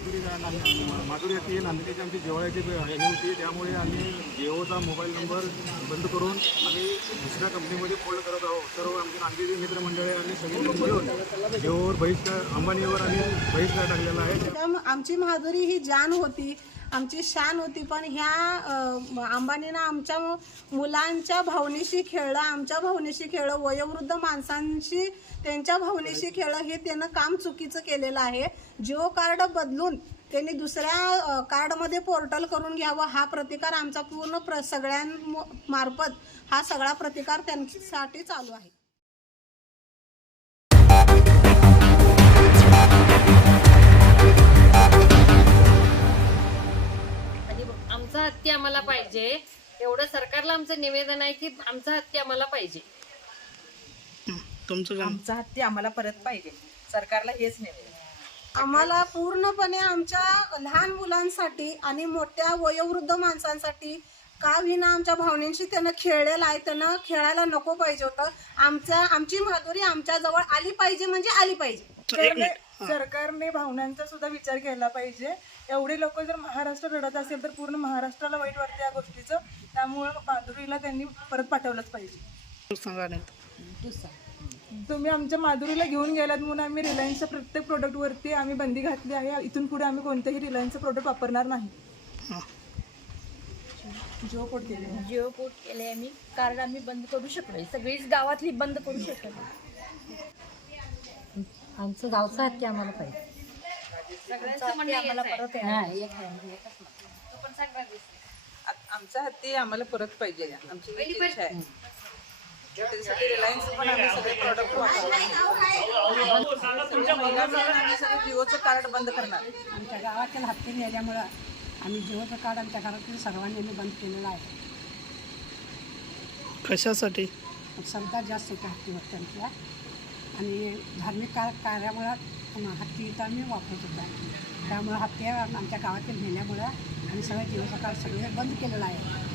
माधुरी ती नांदणीची आमची जेवळाची हे होती. त्यामुळे आम्ही जिओचा मोबाईल नंबर बंद करून आम्ही दुसऱ्या कंपनीमध्ये फोल्ड करत आहोत. सर्व आमचे नांदेची मित्रमंडळी आणि सगळे मिळून जिओवर बहिष्कार अंबानीवर आम्ही बहिष्कार टाकलेला आहे. आमची माधुरी ही जान होती. आमची शान होती पण ह्या अंबानीनं आमच्या मुलांच्या भावनेशी खेळलं आमच्या भावनेशी खेळलं वयोवृद्ध माणसांशी त्यांच्या भावनेशी खेळलं हे त्यानं काम चुकीचं केलेलं आहे. जिओ कार्ड बदलून त्यांनी दुसऱ्या कार्डमध्ये पोर्टल करून घ्यावं हा प्रतिकार आमचा पूर्ण प्र सगळ्यांमार्फत हा सगळा प्रतिकार त्यांच्यासाठी चालू आहे. पाहिजे. एवढं सरकारला आमचं निवेदन आहे की आमचा हत्ती आम्हाला पाहिजे. तुमचं काम आमचा हत्ती आम्हाला परत पाहिजे. सरकारला हेच नाही आम्हाला पूर्णपणे आमच्या लहान मुलांसाठी आणि मोठ्या वयोवृद्ध माणसांसाठी का विना आमच्या भावनेशी त्यानं खेळलेलं आहे त्यानं खेळायला नको पाहिजे होतं. आमच्या आमची माधुरी आमच्या जवळ आली पाहिजे म्हणजे आली पाहिजे. सरकारने भावनांचा सुद्धा विचार केला पाहिजे. एवढे लोक जर महाराष्ट्र रडत असेल तर पूर्ण महाराष्ट्राला वाईट वाटतं या गोष्टीचं. त्यामुळं माधुरीला त्यांनी परत पाठवलंच पाहिजे. सांगा तुम्ही आमच्या माधुरीला घेऊन गेलात म्हणून आम्ही रिलायन्सच्या प्रत्येक प्रोडक्टवरती आम्ही बंदी घातली आहे. इथून पुढे आम्ही कोणतेही रिलायन्सचं प्रोडक्ट वापरणार नाही. हां. जिओ पोट केले जिओ पोर्ट केले आम्ही कार्ड आम्ही बंद करू शकलो सगळीच गावातली बंद करू शकलो आमचं गावचं हत्ती आम्हाला पाहिजे. आम्हाला परत आहे. आमचा हत्ती आम्हाला परत पाहिजे. आमची आहे. त्याच्यासाठी रिलायन्स पण आम्ही सगळे प्रोडक्ट वापरणार आम्ही सगळे जिओचं कार्ड बंद करणार. आमच्या गावातील हत्ती नेल्यामुळं आम्ही जिओचं कार्ड आमच्या घरातील सर्वांनी आम्ही बंद केलेलं आहे. कशासाठी? श्रद्धा जास्त येते हत्तीवर त्यांच्या. आणि धार्मिक कार कार्यामुळं हत्ती इथं आम्ही वापरत होतो. त्यामुळं हत्ती आमच्या गावातील नेल्यामुळं आम्ही सगळं जिओचं कार्ड सगळे बंद केलेलं आहे.